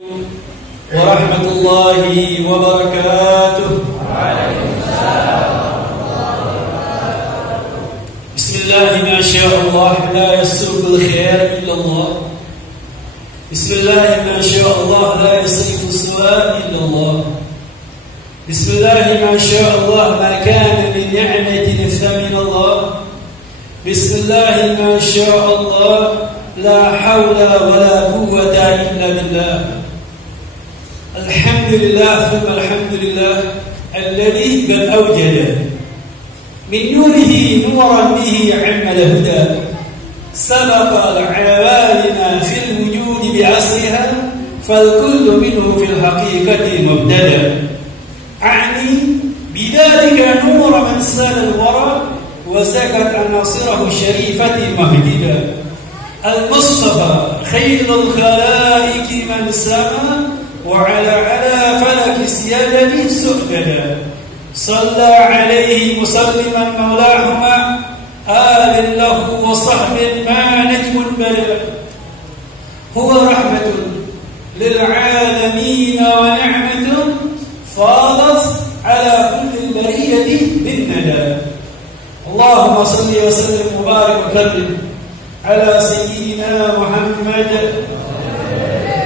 ورحمة الله وبركاته. بسم الله ما شاء الله لا يسوق الخير إلا الله. بسم الله ما شاء الله لا يصرف السوء إلا الله. بسم الله ما شاء الله ما كان من نعمة فمن الله. بسم الله ما شاء الله لا حول ولا قوة إلا بالله. الحمد لله ثم الحمد لله الذي قد أوجد من نوره نورا به عم الهدى سبق العوالم في الوجود بعصرها فالكل منه في الحقيقة مبتدأ. أعني بذلك نور من سال الورى وسكت عناصره الشريفة مهددا. المصطفى خير الخلائق من سما وعلى فلك السيادة سؤددا. صلى عليه مسلما مولاهما آل له وصحب ما نجم بلد. هو رحمة للعالمين ونعمة فاضت على كل البرية بالندى. اللهم صل وسلم وبارك وكرم على سيدنا محمد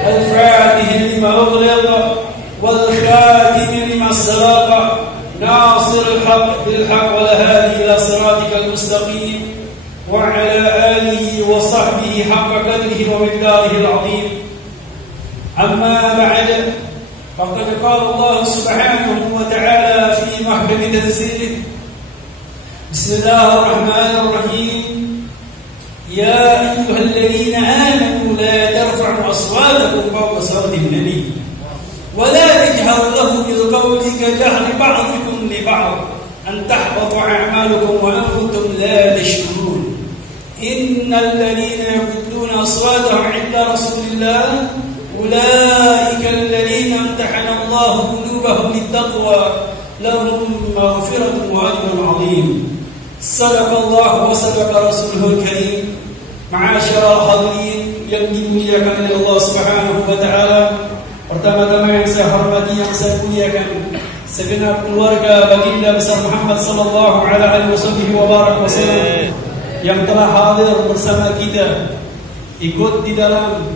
الفاتح لما أغلق والخاتم لما سبق ناصر الحق بالحق والهادي إلى صراطك المستقيم وعلى آله وصحبه حق قدره ومقداره العظيم. أما بعد فقد قال الله سبحانه وتعالى في محكم تنزيله بسم الله الرحمن الرحيم يا أيها الذين آمنوا لا ترفعوا أصواتكم فوق صوت النبي ولا تجهروا له بالقول كجهر بعضكم لبعض أن تحبط أعمالكم وأنتم لا تشكرون. إن الذين يغضون أصواتهم عند رسول الله أولئك الذين امتحن الله قلوبهم للتقوى لهم مغفرة وأجر عظيم. صدق الله وصدق رسوله الكريم. Ma'asyarul hadirin yang dimuliakan oleh Allah Subhanahu wa taala. Pertama-tama yang saya hormati, yang saya muliakan segenap keluarga baginda besar Muhammad sallallahu alaihi wasallam yang telah hadir bersama kita ikut di dalam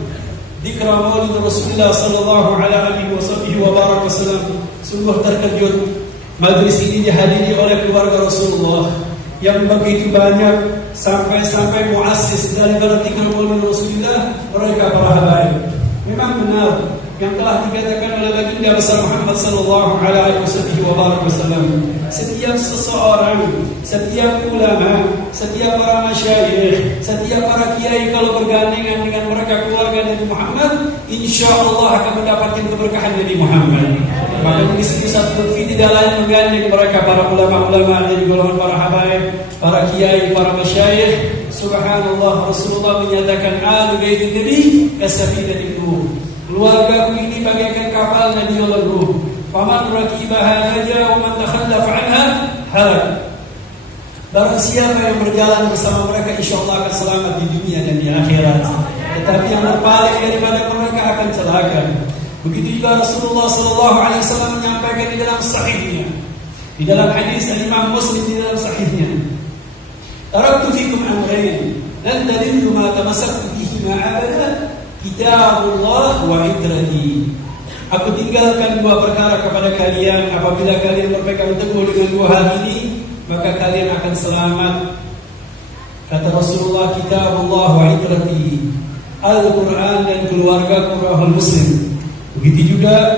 zikr Maulid Rasulullah sallallahu alaihi wasallam. Sungguh terkejut majlis ini dihadiri oleh keluarga Rasulullah yang begitu banyak sampai muassis daripada zikr Maulid Rasulullah mereka para habaib. Memang benar yang telah dikatakan oleh baginda besar Muhammad sallallahu alaihi wasallam, setiap seseorang, setiap ulama, setiap para masyayikh, setiap para kiai kalau bergandengan dengan mereka keluarga Nabi Muhammad, insyaallah akan mendapatkan keberkahan Nabi Muhammad. Maka di sini satu tidak lain menggandeng mereka para ulama-ulama dari golongan para habaib, para kiai, para masyayikh. Subhanallah, Rasulullah menyatakan al baitin nabi kasafinatin nuh. Keluargaku ini bagaikan kapal Nabi Allah Nuh. Faman rakibaha naja wa man takhallafa anha halak. Barang siapa yang berjalan bersama mereka insyaallah akan selamat di dunia dan di akhirat. Tetapi yang berpaling daripada mereka akan celaka. Begitu juga Rasulullah sallallahu alaihi wasallam menyampaikan di dalam sahihnya. Di dalam hadis Imam Muslim di dalam sahihnya. Taraktu fikum amrayn lan tadillu ma tamassaktu bihi ma abada kitabullah wa itrati. Aku tinggalkan dua perkara kepada kalian, apabila kalian berpegang teguh dengan dua hal ini maka kalian akan selamat. Kata Rasulullah, kitabullah wa itrati, Al-Quran dan keluarga Qur'an Muslim. Begitu juga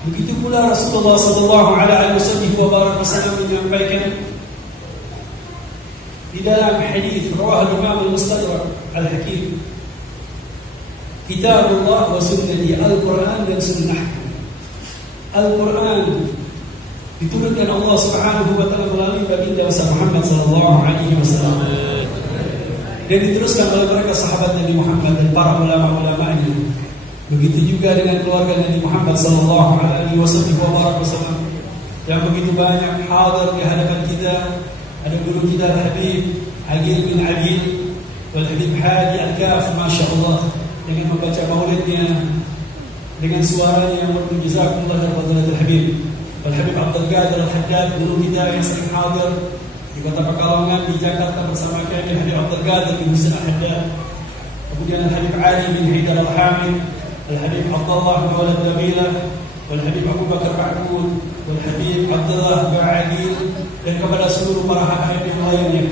begitu pula Rasulullah sallallahu alaihi wasallam menyampaikan di dalam hadis rawah Imam Al-Mustadrak Al-Hakim, Kitabullah wa sunnati, Al-Quran dan sunnah. Al-Quran diturunkan Allah Subhanahu wa taala melalui baginda besar Muhammad sallallahu alaihi wasallam. dan diteruskan oleh mereka sahabat Nabi Muhammad dan para ulama-ulamanya. Begitu juga dengan keluarga Nabi Muhammad sallallahu alaihi wasallam yang begitu banyak hadir di hadapan kita. Ada guru kita Al-Habib Agil bin Agil wal Habib Hadi Al-Kaf, Masya Allah, dengan membaca maulidnya dengan suaranya yang merdu. Jazakumullah khairan fadilatul Habib. Wal Habib Abdul Qadir Al-Haddad, guru kita yang sering hadir di Kota Pekalongan di Jakarta bersama kami, Habib Abdul Qadir bin Husain Al-Haddad. Kemudian Al-Habib Ali bin Haidar Al-Hamid, Al-Habib Abdullah Maulad Nabilah, wal Habib Abu Bakar Ba'ud, wal Habib Abdullah Ba'adil, dan kepada seluruh para habaib yang lainnya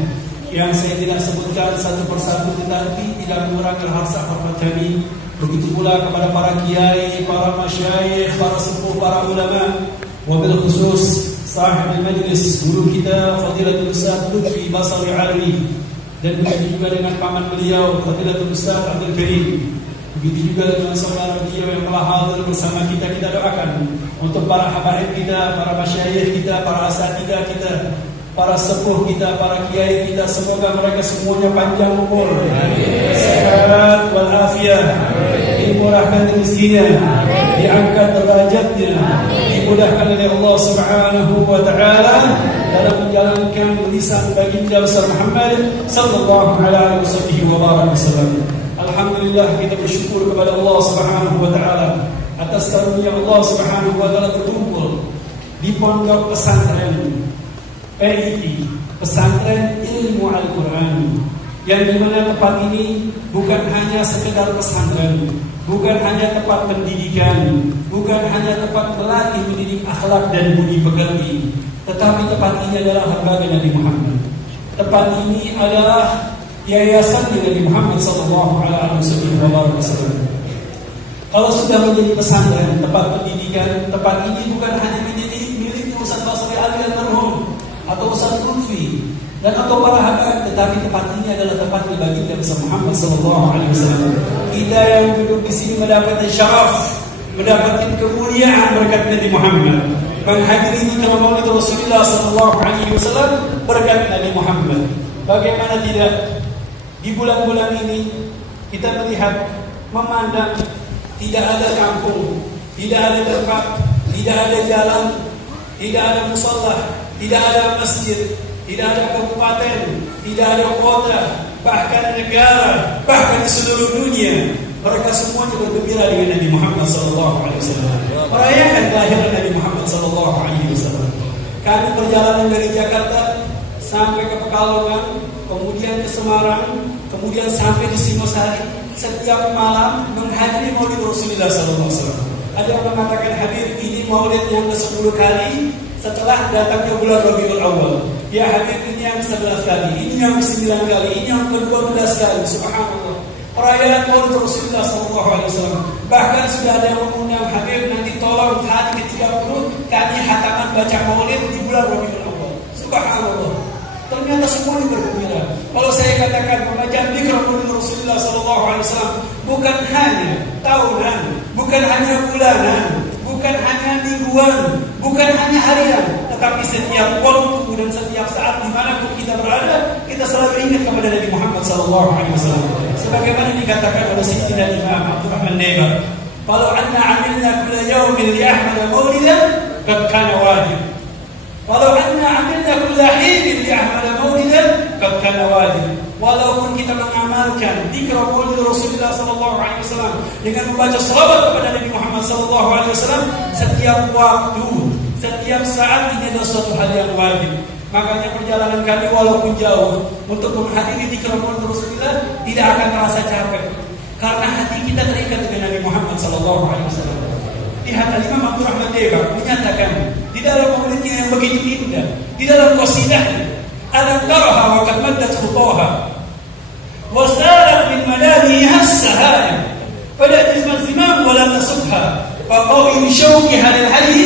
yang saya tidak sebutkan satu persatu tetapi tidak mengurangi harsa hormat kami. Begitu pula kepada para kiai, para masyayikh, para sepuh, para ulama, wabil khusus sahib majlis guru kita Fadilatul Ustaz Lutfi Basari Alwi, dan begitu juga dengan paman beliau Fadilatul Ustaz Abdul Karim. Begitu juga dengan saudara beliau yang telah hadir bersama kita. Kita doakan untuk para habaib kita, para masyayikh kita, para asatidzah kita, para sepuh kita, para kiai kita, semoga mereka semuanya panjang umur, sehat walafiat, dimurahkan rezekinya, diangkat derajatnya, dimudahkan oleh Allah Subhanahu wa taala dalam menjalankan lisan baginda besar Muhammad sallallahu alaihi wasallam. Alhamdulillah, kita bersyukur kepada Allah Subhanahu wa taala atas karunia Allah Subhanahu wa taala berkumpul di pondok pesantren PII, Pesantren Ilmu Al-Quran, yang dimana tempat ini bukan hanya sekedar pesantren, bukan hanya tempat pendidikan, bukan hanya tempat melatih mendidik akhlak dan budi pekerti, tetapi tempat ini adalah lembaga Nabi Muhammad. Tempat ini adalah yayasan Nabi Muhammad sallallahu alaihi wasallam. Kalau sudah menjadi pesantren, tempat pendidikan, tempat ini bukan hanya menjadi miliknya Ustaz Basri Ali almarhum atau Ustaz Lutfi dan atau para habaib, tetapi tempat ini adalah tempat baginda besar Muhammad sallallahu alaihi wasallam. Kita yang duduk di sini mendapatkan syaraf, mendapatkan kemuliaan berkat Nabi Muhammad, menghadiri nikah Maulid Rasulullah sallallahu alaihi wasallam berkat Nabi Muhammad. Bagaimana tidak di bulan-bulan ini kita melihat, memandang tidak ada kampung, tidak ada tempat, tidak ada jalan, tidak ada musalla, tidak ada masjid, tidak ada kabupaten, tidak ada kota, bahkan negara, bahkan di seluruh dunia, mereka semuanya bergembira dengan Nabi Muhammad SAW. Merayakan kelahiran Nabi Muhammad SAW. Kami perjalanan dari Jakarta sampai ke Pekalongan, kemudian ke Semarang, kemudian sampai di Singosari. Setiap malam menghadiri Maulid Rasulullah SAW. Ada yang mengatakan, Habib, ini Maulid yang ke-10 kali setelah datangnya bulan Rabiul Awal. Ya Habib, ini yang ke-11 kali, ini yang ke-9 kali, ini yang ke-12 kali. Subhanallah. Perayaan Maulid Rasulullah SAW. Bahkan sudah ada yang mengundang, Habib, nanti tolong hari ke-30 kami hataman baca Maulid di bulan Rabiul Awal. Subhanallah. Ternyata semuanya bergembira. Kalau saya katakan pembacaan dzikir Maulid Rasulullah SAW bukan hanya tahunan, bukan hanya bulanan, bukan hanya mingguan, bukan hanya harian, tetapi setiap waktu dan setiap saat dimanapun kita berada, kita selalu ingat kepada Nabi Muhammad SAW. Sebagaimana dikatakan oleh Sayyidina Imam Abdurrahman Naibar, "Kalau anna 'amilna kulla yawmin li Ahmad maulidan, qad kana wajib. Walau anna 'amilna kulla hinin li Ahmad maulidan, qad kana wajib." Walaupun kita mengamalkan dzikir Maulid Rasulullah SAW dengan membaca selawat kepada Nabi Muhammad SAW setiap waktu, setiap saat, ini adalah suatu hal yang wajib. Makanya perjalanan kami walaupun jauh untuk menghadiri dzikir Maulid Rasulullah tidak akan terasa capek, karena hati kita terikat dengan Nabi Muhammad SAW. Lihat Imam Abdurrahman Naibar menyatakan di dalam maulidnya yang begitu indah, di dalam qasidahnya, alam taraha wa qad maddat khutaha wa sarat min madaniha as-sahaya fala tazma zimam wa la tasubha fa qawi shawqiha lil hayy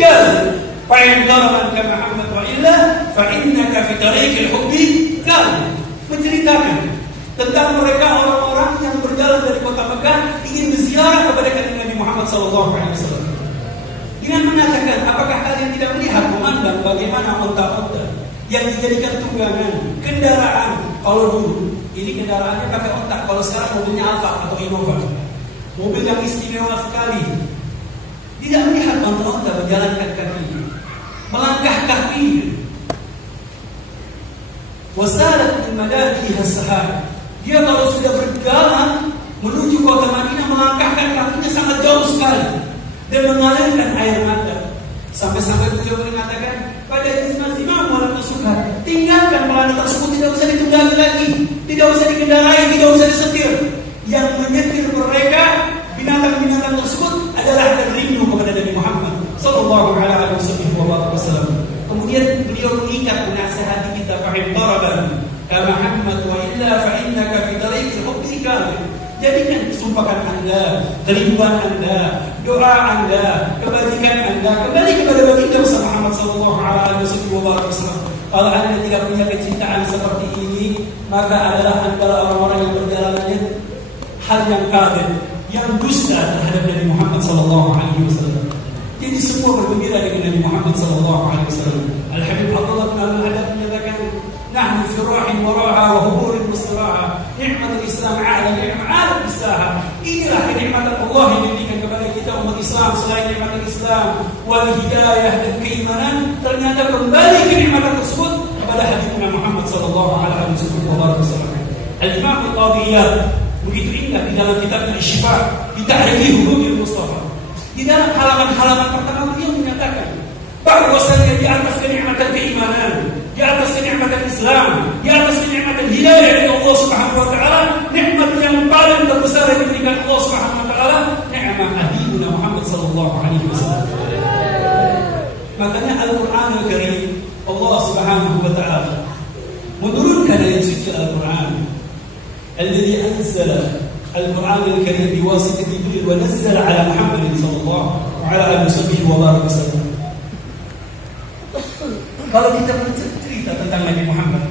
jaz fa in daraman ka Muhammad wa illa fa innaka fi tariq al-hubbi kan. Menceritakan tentang mereka orang-orang yang berjalan dari kota Mekah ingin berziarah kepada Nabi Muhammad SAW. Dengan mengatakan, apakah kalian tidak melihat, memandang bagaimana unta-unta yang dijadikan tunggangan, kendaraan, kalau dulu ini kendaraannya pakai otak, kalau sekarang mobilnya Alfa atau Innova, mobil yang istimewa sekali. Tidak melihat onta-onta berjalankan kaki, melangkah kaki. Wasalat min madadiha sahab. Dia kalau sudah berjalan menuju kota Madinah melangkahkan kakinya sangat jauh sekali dan mengalirkan air mata. Sampai-sampai beliau mengatakan pada Imam Maulana Sukar, tinggalkan pelana tersebut, tidak usah ditunggangi lagi, tidak usah dikendarai, tidak usah disetir. Yang menyetir mereka binatang-binatang tersebut adalah rindu kepada Nabi Muhammad sallallahu alaihi wasallam. Kemudian beliau mengikat menasihati kita, fahim daraban kama Muhammad wa illa fa innaka fi tariqil hubbi kafir. Jadikan kesumpahan Anda, kerinduan Anda, doa Anda, kebajikan Anda kembali kepada baginda Muhammad sallallahu alaihi wasallam. Kalau Anda tidak punya kecintaan seperti ini, maka adalah antara orang-orang yang berjalannya hal yang kafir, yang dusta terhadap Nabi Muhammad sallallahu alaihi wasallam. Jadi semua bergembira dengan Nabi Muhammad sallallahu alaihi wasallam. Al-Habib Abdullah bin Al-Hadad menyatakan, "Nahnu fi rahin wa raha wa huburin mustiraha. Nikmatul Islam a'la ni'mat bisaha." Inilah kenikmatan Allah yang diberikan kepada kita umat Islam. Selain nikmat Islam, wal hidayah dan keimanan, ternyata kembali kenikmatan tersebut kepada Habibuna Muhammad sallallahu alaihi wasallam. Al-Imam Al-Qadhiyah begitu indah di dalam kitabnya Asy-Syifa bi ta'rifi hududil Mustafa. Di dalam halaman-halaman pertama beliau menyatakan bahwasanya di atas kenikmatan keimanan, di atas kenikmatan Islam, di atas kenikmatan hidayah dari Allah Subhanahu wa taala, nikmat yang paling terbesar yang diberikan Allah Subhanahu wa taala, nikmat Habibuna Muhammad sallallahu alaihi wasallam. Makanya Al-Qur'an Al-Karim Allah Subhanahu wa taala menurunkan ayat suci Al-Qur'an. Alladzi anzala Al-Qur'an Al-Karim biwasitati Jibril wa nazzala ala Muhammad sallallahu alaihi wasallam. Kalau kita bercerita tentang Nabi Muhammad,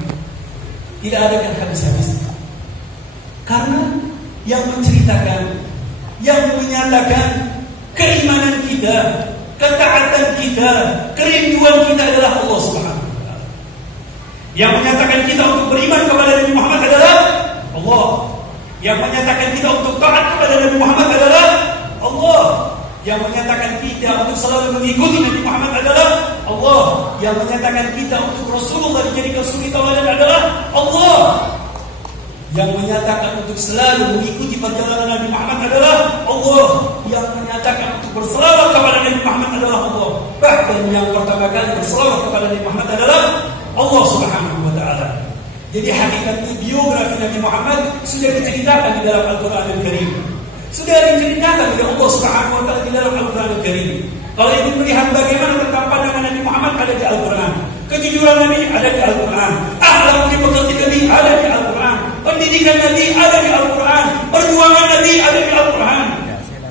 tidak ada yang habis-habisnya. Karena yang menceritakan, yang menyatakan keimanan kita, ketaatan kita, kerinduan kita adalah Allah Subhanahu wa taala. Yang menyatakan kita untuk beriman kepada Nabi Muhammad adalah Allah. Yang menyatakan kita untuk taat kepada Nabi Muhammad adalah Allah. Yang menyatakan kita untuk selalu mengikuti Nabi Muhammad adalah Allah. Yang menyatakan kita untuk Rasulullah dijadikan suri tauladan adalah Allah. Yang menyatakan untuk selalu mengikuti perjalanan Nabi Muhammad adalah Allah. Yang menyatakan untuk berselawat kepada Nabi Muhammad adalah Allah. Bahkan yang pertama kali berselawat kepada Nabi Muhammad adalah Allah Subhanahu wa taala. Jadi hakikatnya biografi Nabi Muhammad sudah diceritakan di dalam Al-Qur'an Al-Karim. Sudah diceritakan oleh Allah Subhanahu wa taala di dalam Al-Qur'an Al-Karim. Kalau ingin melihat bagaimana tentang pandangan Nabi Muhammad ada di Al-Qur'an. Kejujuran Nabi ada di Al-Qur'an. Akhlak pekerti Nabi ada di Al-Qur'an. Pendidikan Nabi ada di Al-Qur'an. Perjuangan Nabi ada di Al-Qur'an.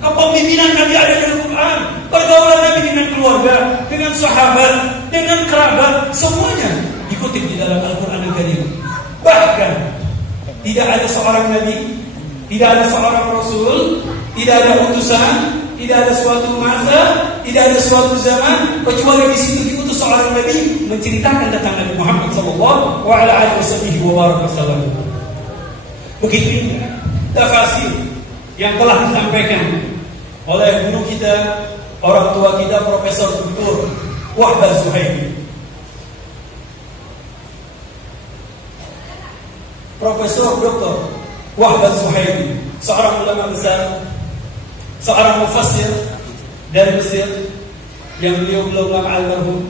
Kepemimpinan Nabi ada di Al-Qur'an. Pergaulan Nabi dengan keluarga, dengan sahabat, dengan kerabat, semuanya dikutip di dalam Al-Qur'an Al-Karim. Bahkan tidak ada seorang nabi, tidak ada seorang rasul, tidak ada utusan, tidak ada suatu masa, tidak ada suatu zaman kecuali di situ diutus seorang nabi menceritakan tentang Nabi Muhammad sallallahu alaihi wasallam. Begitu indah tafsir yang telah disampaikan oleh guru kita, orang tua kita, Profesor Dr. Wahbah Zuhaili. Profesor Dr. Wahbah Zuhaili, seorang ulama besar, seorang mufassir dari Mesir yang beliau ulama almarhum.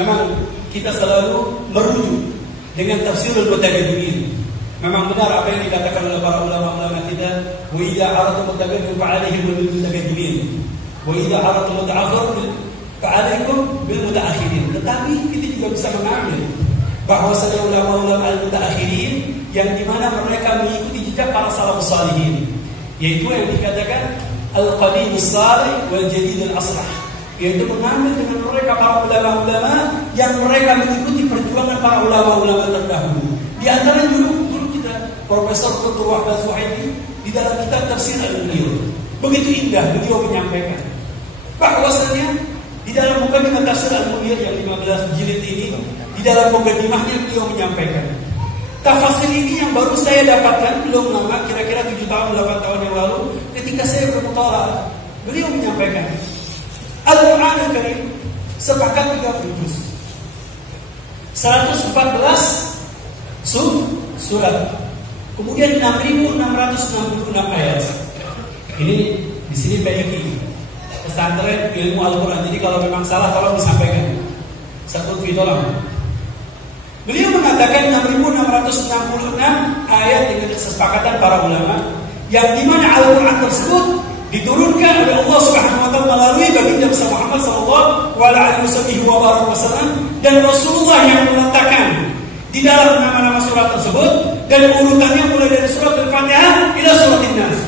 Memang kita selalu merujuk dengan tafsirul mutakallimin. Memang benar apa yang dikatakan oleh para ulama-ulama kita, wa idza aratu mutakallim fa'alaihi bil mutakallimin, wa idza aratu muta'akhir fa'alaikum bil mutaakhirin. Tetapi kita juga bisa mengambil bahwasanya ulama-ulama al-mutaakhirin yang dimana mereka mengikuti jejak para salafus salihin, yaitu yang dikatakan al-qadim as-salih wal jadid al-aslah, yaitu mengambil dengan mereka para ulama-ulama yang mereka mengikuti perjuangan para ulama-ulama terdahulu. Di antara guru kita Profesor Dr. Wahbah Zuhaili di dalam kitab tafsir al-Munir begitu indah beliau menyampaikan bahwasanya di dalam mukadimah tafsir al-Munir yang 15 jilid ini, di dalam mukadimahnya beliau menyampaikan Tafsir ini yang baru saya dapatkan belum lama, kira-kira 7 tahun 8 tahun yang lalu, ketika saya bermutalaah. Beliau menyampaikan Al-Quran Al-Karim sepakat 30 juz, 114 surat, kemudian 6.666 ayat. Ini di sini PIK, pesantren ilmu Al-Quran. Jadi kalau memang salah tolong disampaikan. Satu tolong. Beliau mengatakan 6.666 ayat dengan kesepakatan para ulama, yang dimana Al-Quran tersebut diturunkan oleh Allah Subhanahu wa taala melalui baginda Muhammad sallallahu alaihi wasallam, dan Rasulullah yang meletakkan di dalam nama-nama surat tersebut, dan urutannya mulai dari surat Al-Fatihah ila surat An-Nas.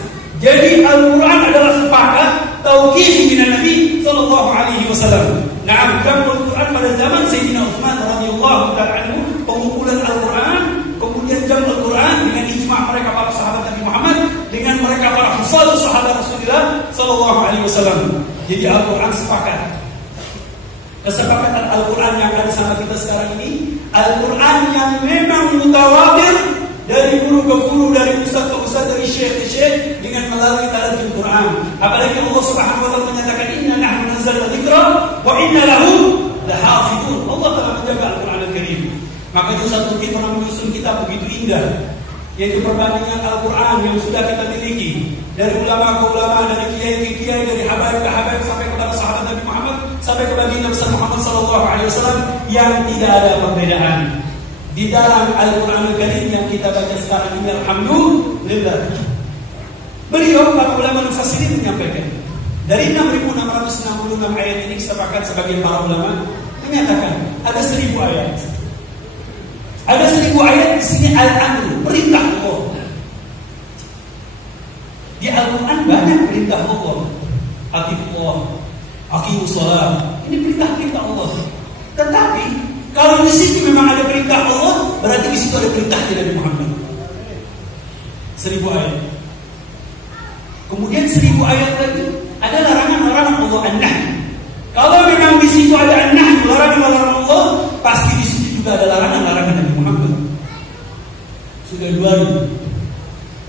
Jadi Al-Quran adalah sepakat tauqif min Nabi sallallahu alaihi wasallam. Nah, Al-Quran pada zaman Sayyidina Utsman radhiyallahu taala anhu, pengumpulan Al-Quran, kemudian jam Al-Quran dengan ijma' mereka para sahabat Nabi Muhammad, dengan mereka para hufaz sahabat Rasulullah sallallahu alaihi wasallam. Jadi Al-Quran sepakat. Kesepakatan Al-Quran yang ada sama kita sekarang ini, Al-Quran yang memang mutawatir dari guru ke guru, dari ustaz ke ustaz, dari syekh ke syekh, dengan melalui talaqul Quran. Apalagi Allah Subhanahu wa taala menyatakan inna nahnu nazzalna dzikra wa inna lahu lahafizun. Allah telah menjaga Al-Quran Al-Karim. Makanya Ustaz Muti pernah menyusun kitab begitu indah, yaitu perbandingan Al-Quran yang sudah kita miliki, dari ulama ke ulama, dari kiai ke kiai, dari habaib ke habaib, sampai kepada sahabat Nabi Muhammad, sampai kepada Nabi Muhammad sallallahu alaihi wasallam, yang tidak ada perbedaan di dalam Al-Quran Al-Karim yang kita baca sekarang ini. Alhamdulillah. Beliau para ulama mufassirin menyampaikan dari 6.666 ayat ini, sepakat sebagian para ulama menyatakan ada 1.000 ayat. Ada 1.000 ayat di sini al-amru, perintah Allah. Di Al-Quran banyak perintah Allah. Atiqullah, aqimus shalah. Ini perintah-perintah Allah. Tetapi kalau di situ memang ada perintah Allah, berarti di situ ada perintah Nabi Muhammad. 1.000 ayat. Kemudian 1.000 ayat lagi ada larangan-larangan Allah, an-nahy. Kalau memang di situ ada an-nahy, larangan-larangan Allah, pasti di situ juga ada larangan-larangan Nabi Muhammad. Sudah 2.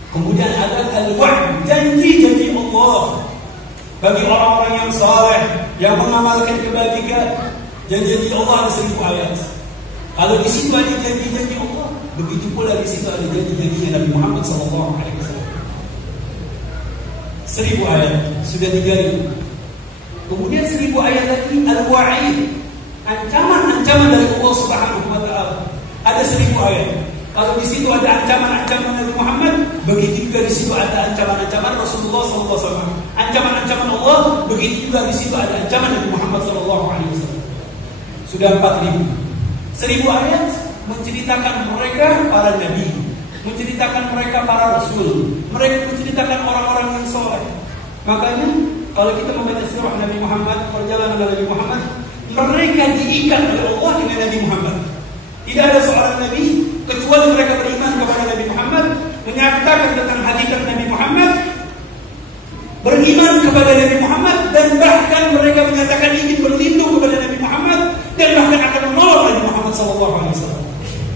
Kemudian ada al-wa'd, janji-janji Allah bagi orang-orang yang saleh, yang mengamalkan kebajikan. Janji-janji Allah ada 1.000 ayat. Kalau di situ ada janji-janji Allah, begitu pula di situ ada janji-janji Nabi Muhammad sallallahu alaihi wasallam. 1.000 ayat sudah 3. Kemudian 1.000 ayat lagi al-wa'id, ancaman-ancaman dari Allah Subhanahu wa taala. Ada 1.000 ayat. Kalau di situ ada ancaman-ancaman Nabi Muhammad, begitu juga di situ ada ancaman-ancaman Rasulullah sallallahu alaihi wasallam. Ancaman-ancaman Allah, begitu juga di situ ada ancaman Nabi Muhammad sallallahu alaihi wasallam. Sudah 4.000. 1.000 ayat menceritakan mereka para nabi, menceritakan mereka para rasul, mereka menceritakan orang-orang yang soleh. Makanya kalau kita membaca sirah Nabi Muhammad, perjalanan Nabi Muhammad, mereka diikat oleh Allah dengan Nabi Muhammad. Tidak ada seorang nabi kecuali mereka beriman kepada Nabi Muhammad, menyatakan tentang hakikat Nabi Muhammad, beriman kepada Nabi Muhammad, dan bahkan mereka menyatakan ingin berlindung kepada Nabi Muhammad, dan bahkan akan menolong Nabi Muhammad SAW.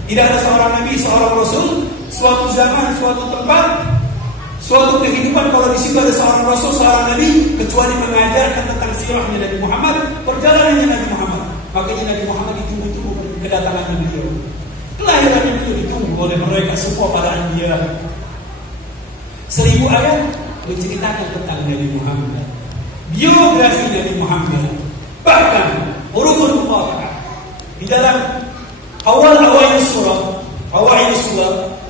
Tidak ada seorang nabi, seorang rasul, suatu zaman, suatu tempat, suatu kehidupan kalau di situ ada seorang rasul, seorang nabi, kecuali mengajarkan tentang sirahnya Nabi Muhammad, perjalanannya Nabi Muhammad. Makanya Nabi Muhammad ditunggu-tunggu kedatangan beliau. Kelahirannya beliau ditunggu oleh mereka semua para anbiya. 1.000 ayat menceritakan tentang Nabi Muhammad, biografi Nabi Muhammad. Bahkan huruful muqatta'ah di dalam awal surah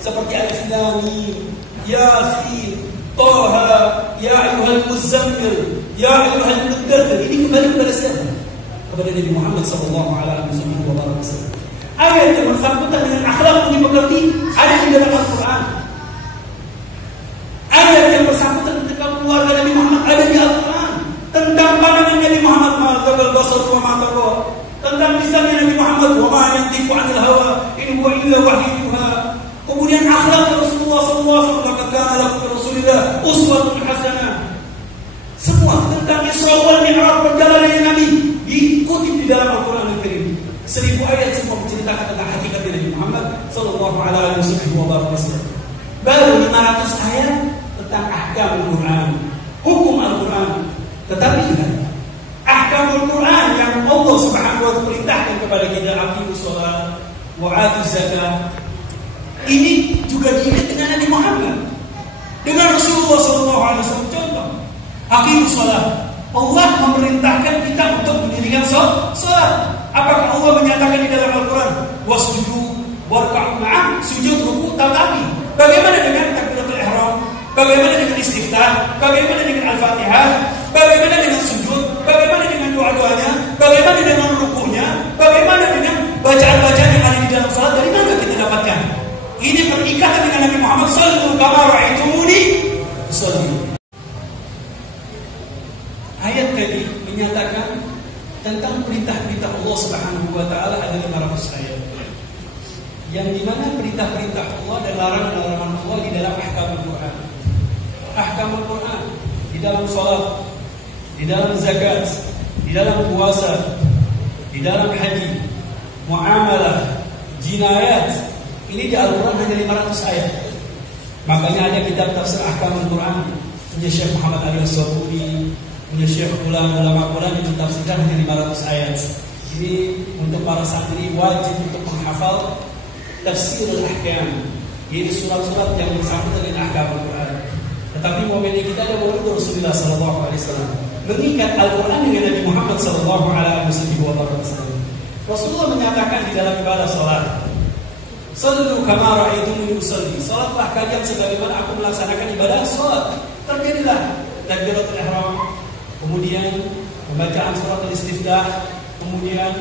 seperti Alif Lam Mim, Yasin, Taha, ya ayyuhal muzammil, ya ayyuhal muddaththir, ini kembali kepada siapa? Kepada Nabi Muhammad sallallahu alaihi wasallam. Ayat yang bersangkutan dengan akhlak yang dimengerti ada di dalam Al-Quran. Ayat yang bersangkutan tentang keluarga Nabi Muhammad ada di Al-Quran. Tentang pandangan Nabi Muhammad, ma zagal basar wa ma tagha. Tentang lisannya Nabi Muhammad, wa ma yantiqu 'anil hawa in huwa illa wahyu yuha. Kemudian akhlak Rasulullah sallallahu alaihi wasallam, kana lakum Rasulillah uswatun hasanah. Semua tentang Isra wal Mi'raj, perjalanan Nabi diikuti di dalam Al-Quran Al-Karim. 1.000 ayat semua menceritakan tentang hakikat Nabi Muhammad sallallahu alaihi wasallam. Baru 500 ayat tentang ahkam Al-Quran, hukum Al-Quran. Tetapi juga ahkam Al-Quran yang Allah Subhanahu wa taala perintahkan kepada kita, aqimus shalah wa atuz zakat. Ini juga diingat dengan Nabi Muhammad, dengan Rasulullah sallallahu alaihi wasallam. Contoh, aqimus shalah. Allah memerintahkan kita untuk mendirikan salat. Apakah Allah menyatakan di dalam Al-Quran wasjudu warka'u ma'ah, sujud, ruku, tetapi bagaimana dengan takbiratul ihram? Bagaimana dengan istiftah? Bagaimana dengan Al-Fatihah? Bagaimana dengan sujud? Bagaimana dengan doa-doanya? Bagaimana dengan rukunya? Bagaimana dengan bacaan-bacaan yang ada di dalam salat? Dari mana kita dapatkan? Ini berikatan dengan Nabi Muhammad sallallahu alaihi wasallam. Ayat tadi menyatakan tentang perintah-perintah Allah Subhanahu wa taala ada 500 ayat. Yang dimana perintah-perintah Allah dan larangan-larangan Allah di dalam ahkam Al-Quran. Ahkam Al-Quran di dalam salat, di dalam zakat, di dalam puasa, di dalam haji, muamalah, jinayat. Ini di Al-Quran hanya 500 ayat. Makanya ada kitab tafsir ahkam Al-Quran punya Syekh Muhammad Ali As-Sabuni, punya Syekh ulama yang mentafsirkan hanya 500 ayat. Ini untuk para santri wajib untuk menghafal tafsirul ahkam, yaitu surat-surat yang bersangkutan dengan ahkam Al-Quran. Tetapi momennya kita ada Maulid Rasulullah sallallahu alaihi wasallam, mengikat Al-Quran dengan Nabi Muhammad sallallahu alaihi wasallam. Rasulullah menyatakan di dalam ibadah salat, "Sallu kama ra'aitumuni usalli." Salatlah kalian sebagaimana aku melaksanakan ibadah salat. Terjadilah takbiratul ihram, kemudian pembacaan surat al-istiftah, kemudian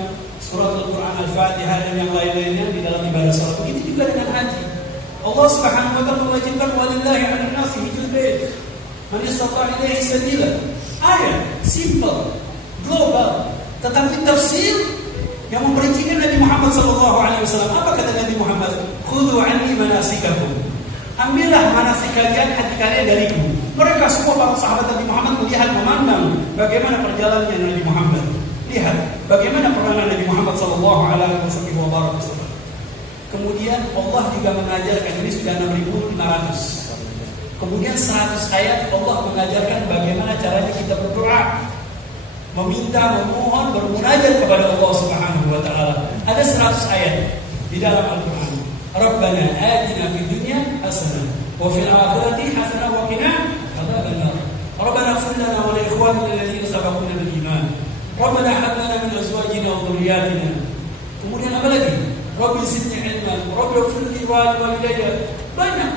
surat Al-Quran, Al-Fatihah dan yang lain-lainnya di dalam ibadah salat. Begitu juga dengan haji. Allah Subhanahu wa taala mewajibkan walillahi 'alan nasi hajjul bait man istata'a ilaihi sabila. Ayat simple, global, tetapi tafsir yang memperincikan Nabi Muhammad sallallahu alaihi wasallam. Apa kata Nabi Muhammad? Khudhu 'anni manasikakum. Ambillah manasik kalian, haji kalian dariku. Mereka semua para sahabat Nabi Muhammad melihat, memandang bagaimana perjalanannya Nabi Muhammad. Lihat bagaimana peranan Nabi Muhammad sallallahu alaihi wasallam. Kemudian Allah juga mengajarkan, ini sudah 6.500. Kemudian 100 ayat Allah mengajarkan bagaimana caranya kita berdoa, meminta, memohon, bermunajat kepada Allah Subhanahu wa taala. Ada 100 ayat di dalam Al-Qur'an. Rabbana atina fid dunya hasanah wa fil akhirati hasanah wa qina adzabannar. Rabbana ighfir lana wa li ikhwanina alladziina sabaquna bil iman. Rabbana hab lana min azwajina wa dhurriyyatina. Kemudian apa lagi? Rabbi zidni ilman, Rabbi ighfir li wa liwalidayya. Banyak.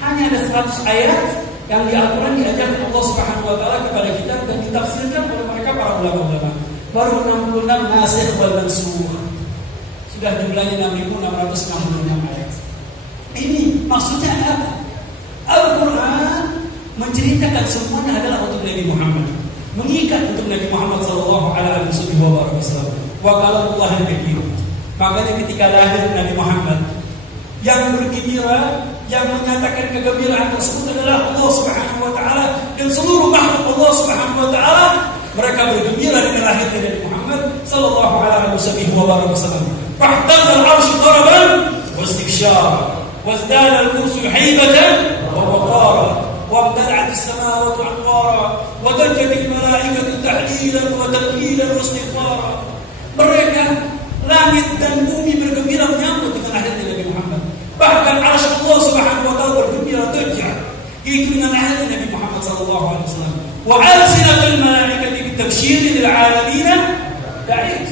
Hanya ada 100 ayat yang di Al-Quran diajarkan Allah Subhanahu wa taala kepada kita dan ditafsirkan oleh mereka para ulama-ulama. Baru 66 nasikh wal mansukh. Sudah jumlahnya 6.666 ayat. Ini maksudnya apa? Al-Quran menceritakan semuanya adalah untuk Nabi Muhammad, mengikat untuk Nabi Muhammad sallallahu alaihi wasallam. Wa kalamullah al-karim. Makanya ketika lahir Nabi Muhammad, yang bergembira, yang menyatakan kegembiraan tersebut adalah Allah Subhanahu wa taala dan seluruh makhluk Allah Subhanahu wa taala. Mereka bergembira dengan lahirnya Nabi Muhammad sallallahu alaihi wasallam. Fahtazza al-'arsy daraban wa istibshara wazdana al-kursi haybatan wa waqara wa amtala'at as-samawati anwara wa dajjat al-malaikatu tahlilan wa tanqilan wa istighfara. Mereka, langit dan bumi bergembira menyambut dengan lahirnya Nabi Muhammad. Bahkan arsy Allah Subhanahu wa taala bergembira dajjal, yaitu dengan lahirnya Nabi Muhammad sallallahu alaihi wasallam. Wa alsinatul malaikati bitabsyiri lil alamin da'id.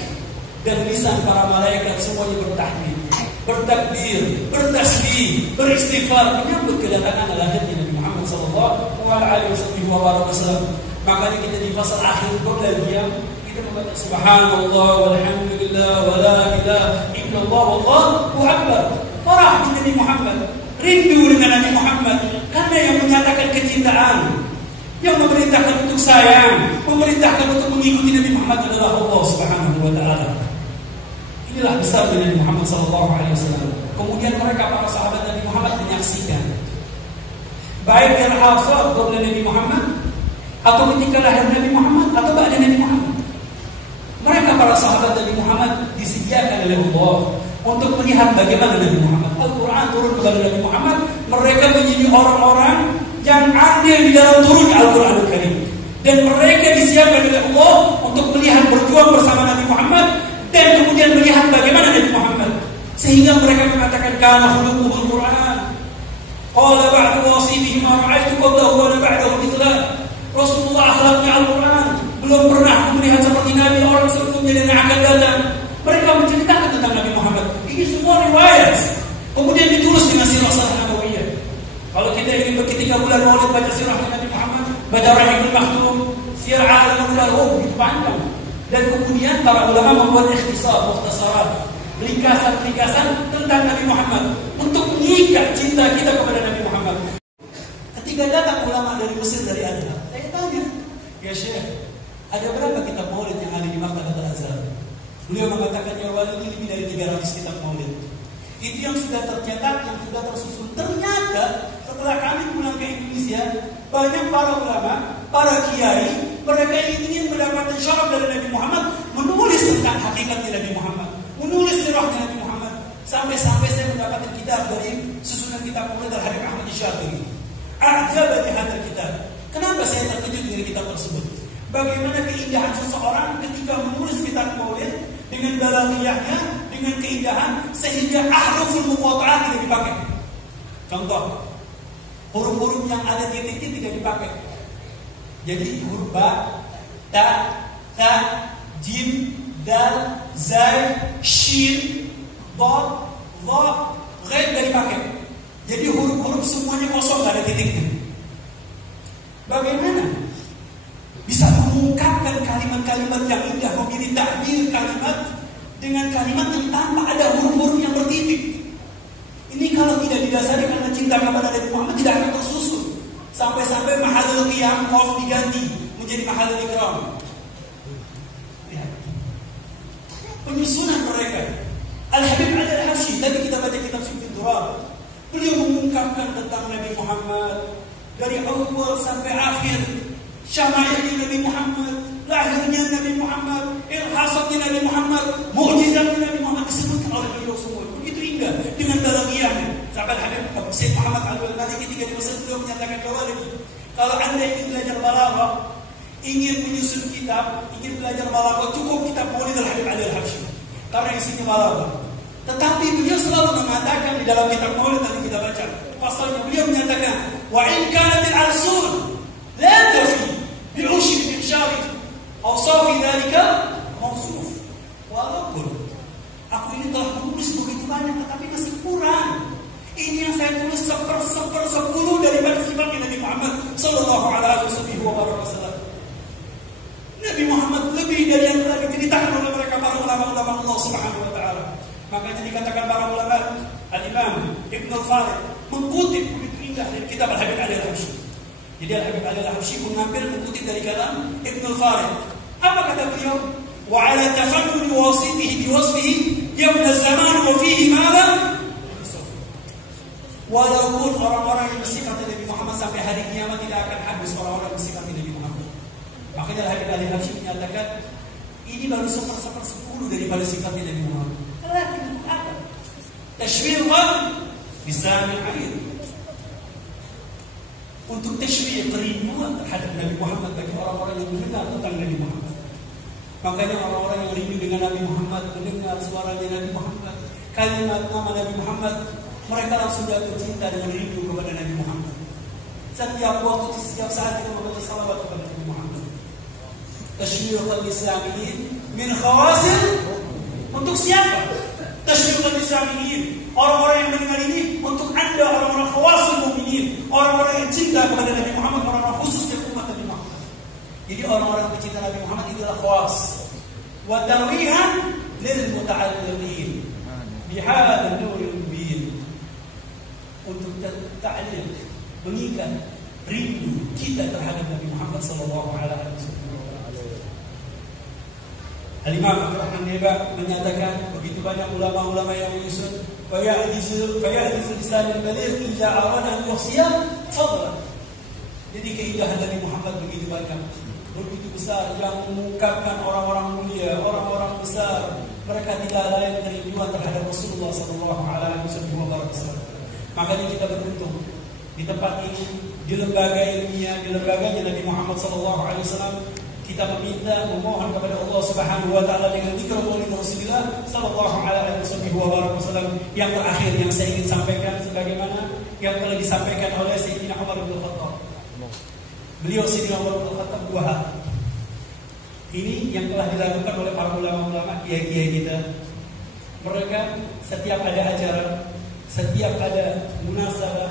Dan lisan para malaikat semuanya bertahmid, bertakbir, bertasbih, beristighfar menyambut kedatangan lahirnya Nabi Muhammad sallallahu alaihi wasallam. Makanya kita di fasal akhir berdiam kita membaca subhanallah walhamdulillah wala ilaha illallah wallahu akbar. Farah di Nabi Muhammad, rindu dengan Nabi Muhammad karena yang menyatakan kecintaan, yang memerintahkan untuk sayang, memerintahkan untuk mengikuti Nabi Muhammad adalah Allah Subhanahu wa taala. Inilah besar Nabi Muhammad sallallahu alaihi wasallam. Kemudian mereka para sahabat Nabi Muhammad menyaksikan baik yang hafal kepada Nabi Muhammad atau ketika lahir Nabi Muhammad atau ba'da Nabi Muhammad. Mereka para sahabat Nabi Muhammad disediakan oleh Allah untuk melihat bagaimana Nabi Muhammad. Al-Quran turun kepada Nabi Muhammad, mereka menjadi orang-orang yang andil di dalam turunnya Al-Quran Al-Karim. Dan mereka disiapkan oleh Allah untuk melihat berjuang bersama Nabi Muhammad dan kemudian melihat bagaimana Nabi Muhammad. Sehingga mereka mengatakan kana khuluquhul Quran. Qala ba'du wasifihi ma ra'aytu qablahu wa la ba'dahu mithla. Rasulullah akhlaknya Al-Quran. Belum pernah melihat seperti Nabi orang sebelumnya dan yang akan datang. Mereka menceritakan tentang Nabi Muhammad. Ini semua riwayat. Kemudian ditulis dengan sirah Nabawiyah. Kalau kita ingin ketika bulan Maulid baca sirah Nabi Muhammad, baca Rahimul Maktum, sirah Al-Mulal, itu panjang. Dan kemudian para ulama membuat ikhtisar, mukhtasarat, ringkasan-ringkasan tentang Nabi Muhammad untuk mengikat cinta kita kepada Nabi Muhammad. Ketika datang ulama dari Mesir dari Azhar, saya tanya, ya Syekh, ada berapa kitab Maulid yang ada di Maktabat Al-Azhar? Beliau mengatakan ya wali ini lebih dari 300 kitab Maulid. Itu yang sudah tercetak, yang sudah tersusun. Ternyata setelah kami pulang ke Indonesia, banyak para ulama, para kiai, mereka ingin mendapatkan syaraf dari Nabi Muhammad, menulis tentang hakikatnya Nabi Muhammad, menulis sirahnya Nabi Muhammad. Sampai-sampai saya mendapatkan kitab dari susunan kitab Maulid dari Habib Ahmad Syafii. A'jabani hadzal kitab. Kenapa saya terkejut dari kitab tersebut? Bagaimana keindahan seseorang ketika menulis kitab Maulid dengan balaghiyahnya, dengan keindahan sehingga ahruful muqatta'ah tidak dipakai. Contoh, huruf-huruf yang ada titik-titik tidak dipakai. Jadi huruf ba, ta, jim, dal, zai, shin, dad, dha, ghain tidak dipakai. Jadi huruf-huruf semuanya kosong, tidak ada titiknya. Bagaimana bisa mengungkapkan kalimat-kalimat yang indah, memilih takbir kalimat dengan kalimat yang tanpa ada huruf-huruf yang bertitik? Ini kalau tidak didasari karena cinta kepada Nabi Muhammad tidak akan tersusun. Sampai-sampai mahallul qiyam qaf diganti menjadi mahallul ikram. Lihat. Penyusunan mereka. Al-Habib Ali Al-Habsyi, tadi kita baca kitab Sifat Durab. Beliau mengungkapkan tentang Nabi Muhammad dari awal sampai akhir. Syama'il Nabi Muhammad, lahirnya Nabi Muhammad, irhasatnya Nabi Muhammad, mukjizatnya Nabi Muhammad disebutkan oleh beliau semua. Begitu indah dengan balaghiyahnya. Sampai Habib Syekh Muhammad Al-Maliki ketika di Mesir beliau menyatakan bahwa kalau Anda ingin belajar balaghah, ingin menyusun kitab, ingin belajar balaghah, cukup kitab Maulid Al-Habib Ali Al-Habsyi. Karena isinya balaghah. Tetapi beliau selalu mengatakan di dalam kitab Maulid tadi kita baca, pasalnya beliau menyatakan, wa in kanat al-alsun la tafi bi'ushri insyari awsafi dhalika mawsuf. Walaupun aku ini telah menulis begitu banyak tetapi masih kurang. Ini yang saya tulis 1/10 daripada sifatnya Nabi Muhammad sallallahu alaihi wasallam. Nabi Muhammad lebih dari yang telah diceritakan oleh mereka para ulama-ulama Allah Subhanahu wa taala. Makanya dikatakan para ulama, Al-Imam Ibn Al-Farid mengutip begitu indah dari kitab Al-Habib Ali Al-Habsyi. Jadi Al-Habib Ali Al-Habsyi mengambil mengutip dari kalam Ibn Al-Farid. Apa kata beliau? Wa 'ala tafannun wasitihi biwasfihi yabna zaman wa fihi mala. Walaupun orang-orang yang bersifat Nabi Muhammad sampai hari kiamat tidak akan habis orang-orang yang bersifat Nabi Muhammad. Makanya Al-Habib Ali Al-Habsyi menyatakan ini baru 1/10 daripada sifatnya Nabi Muhammad. Lagi apa? Tashwiqan bisan al-air. Untuk tashwiq kerinduan terhadap Nabi Muhammad bagi orang-orang yang mendengar tentang Nabi Muhammad. Makanya orang-orang yang rindu dengan Nabi Muhammad, mendengar suaranya Nabi Muhammad, kalimat nama Nabi Muhammad, mereka langsung jatuh cinta dengan rindu kepada Nabi Muhammad. Setiap waktu, setiap saat kita membaca salawat kepada Nabi Muhammad. Tashwiqan lisamiin min khawasil. Untuk siapa? Tashwiqan lisamiin. Orang-orang yang mendengar ini untuk Anda, orang-orang khawasul mukminin, orang-orang yang cinta kepada Nabi Muhammad, orang-orang khusus dari umat Nabi Muhammad. Jadi orang-orang pecinta Nabi Muhammad itulah khawas. Wa tarwihan lil muta'alliqin bihadzal nuril mubin. Untuk ta'liq, mengikat rindu kita terhadap Nabi Muhammad sallallahu alaihi wasallam. Al-Imam Abdurrahman Neba menyatakan begitu banyak ulama-ulama yang menyusun faya'dizu lisan al-baligh idza arada an yuhsiya fadlan. Jadi keindahan Nabi Muhammad begitu banyak, begitu besar yang mengungkapkan orang-orang mulia, orang-orang besar, mereka tidak lain kerinduan terhadap Rasulullah sallallahu alaihi wasallam. Makanya kita beruntung di tempat ini, di lembaga ilmiah, di lembaganya Nabi Muhammad sallallahu alaihi wasallam, kita meminta, memohon kepada Allah Subhanahu wa taala dengan zikr Maulid Rasulullah sallallahu alaihi wasallam. Yang terakhir yang saya ingin sampaikan sebagaimana yang telah disampaikan oleh Sayyidina Umar bin Khattab. Beliau Sayyidina Umar bin Khattab dua hal. Ini yang telah dilakukan oleh para ulama-ulama, kiai-kiai kita. Mereka setiap ada acara, setiap ada munasabah,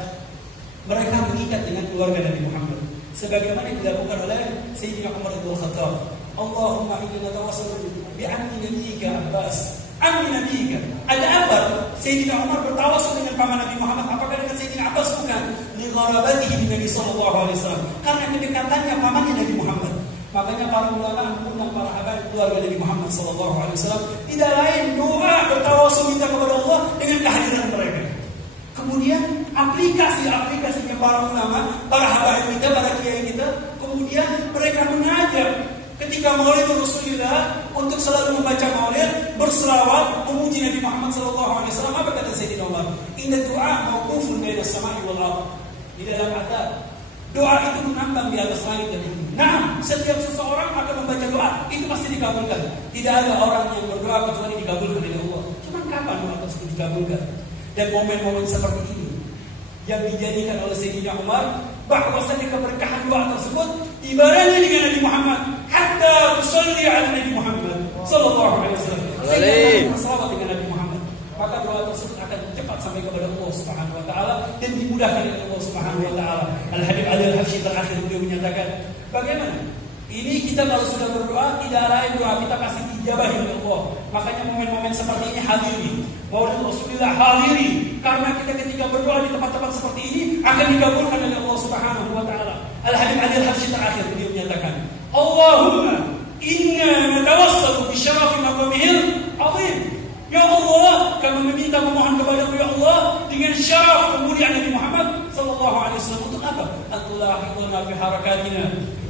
mereka mengikat dengan keluarga Nabi Muhammad. Sebagaimana dilakukan oleh Sayyidina Umar bin Khattab. Allahumma inna tawassalu bi'ammi nabiyyika Abbas. Ammi nabiyyika. Ada apa? Sayyidina Umar bertawassul dengan paman Nabi Muhammad. Apakah dengan Sayyidina Abbas? Bukan. Li gharabatihi bi Nabi sallallahu alaihi wasallam. Karena kedekatannya pamannya Nabi Muhammad. Makanya para ulama mengundang para habaib keluarga Nabi Muhammad sallallahu alaihi wasallam tidak lain doa bertawassul minta kepada Allah dengan kehadiran mereka. Kemudian aplikasinya para ulama, para habaib kita, para kiai kita, kemudian mereka mengajar ketika Maulid Rasulullah untuk selalu membaca Maulid, berselawat, memuji Nabi Muhammad sallallahu alaihi wasallam. Apa kata Sayyidina Umar? Inna du'a mawqufun baina as-sama'i wal ardh. Di dalam kata doa itu menambang di atas langit dan bumi. Nah, setiap seseorang akan membaca doa, itu pasti dikabulkan. Tidak ada orang yang berdoa kecuali dikabulkan oleh Allah. Cuma kapan doa tersebut dikabulkan? Dan momen-momen seperti ini yang dijadikan oleh Sayyidina Umar, bahwasanya keberkahan doa tersebut ibaratnya dengan Nabi Muhammad, hatta usolli ala Nabi Muhammad sallallahu alaihi wasallam. Sehingga berselawat dengan Nabi Muhammad, maka doa tersebut akan cepat sampai kepada Allah Subhanahu wa taala dan dimudahkan oleh Allah Subhanahu wa taala. Al-Habib Ali Al-Habsyi terakhir beliau menyatakan, bagaimana? Ini kita kalau sudah berdoa, tidak lain doa kita pasti dijabahi oleh Allah. Makanya momen-momen seperti ini hadiri. Maulid Rasulullah hadiri. Karena kita ketika berdoa di tempat-tempat seperti ini akan dikabulkan oleh Allah Subhanahu wa taala. Al-Habib Ali Al-Habsyi terakhir beliau menyatakan, Allahumma inna natawassalu bi syarafi maqamihil azim. Ya Allah, kami meminta memohon kepada-Mu ya Allah dengan syaraf kemuliaan Nabi Muhammad sallallahu alaihi wasallam. Untuk apa? Antulahiduna fi harakatina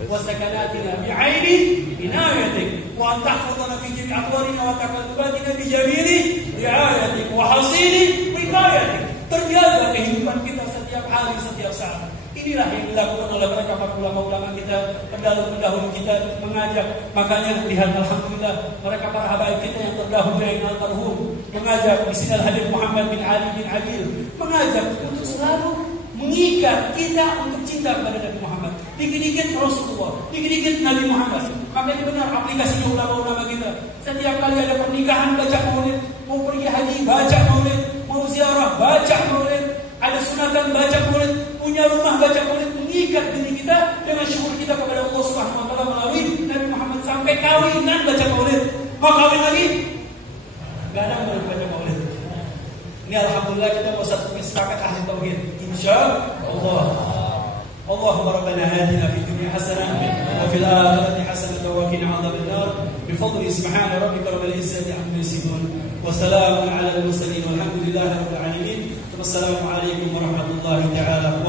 wa sakanatina bi aini inayatik wa antahfadana fi jami' aqwarina wa taqallubatina bi jamili riayatik wa hasini wiqayatik. Terjaga kehidupan kita setiap hari, setiap saat. Inilah yang dilakukan oleh mereka para ulama-ulama kita, pendahulu kita mengajak. Makanya lihat alhamdulillah mereka para habaib kita yang terdahulu yang almarhum mengajak di sini Al-Habib Muhammad bin Ali bin Adil mengajak untuk selalu mengikat kita untuk cinta kepada Nabi Muhammad. Dikit-dikit Rasulullah, dikit-dikit Nabi Muhammad. Makanya benar aplikasinya ulama-ulama kita. Setiap kali ada pernikahan baca maulid, mau pergi haji baca maulid, mau ziarah baca maulid, ada sunatan baca maulid, punya rumah baca maulid, mengikat diri kita dengan syukur kita kepada Allah Subhanahu wa taala melalui Nabi Muhammad sampai kawinan baca maulid. Mau kawin lagi? Enggak ada yang baca maulid. Ini alhamdulillah kita bersatu sepakat ahli tauhid. Insyaallah. Allahumma rabbana atina fid dunya hasanah wa fil akhirati hasanah wa qina adzaban nar. Bifadli subhana rabbika rabbil izzati amma yasifun. Wa salamun ala al mursalin walhamdulillahi rabbil alamin. Wassalamu alaikum warahmatullahi taala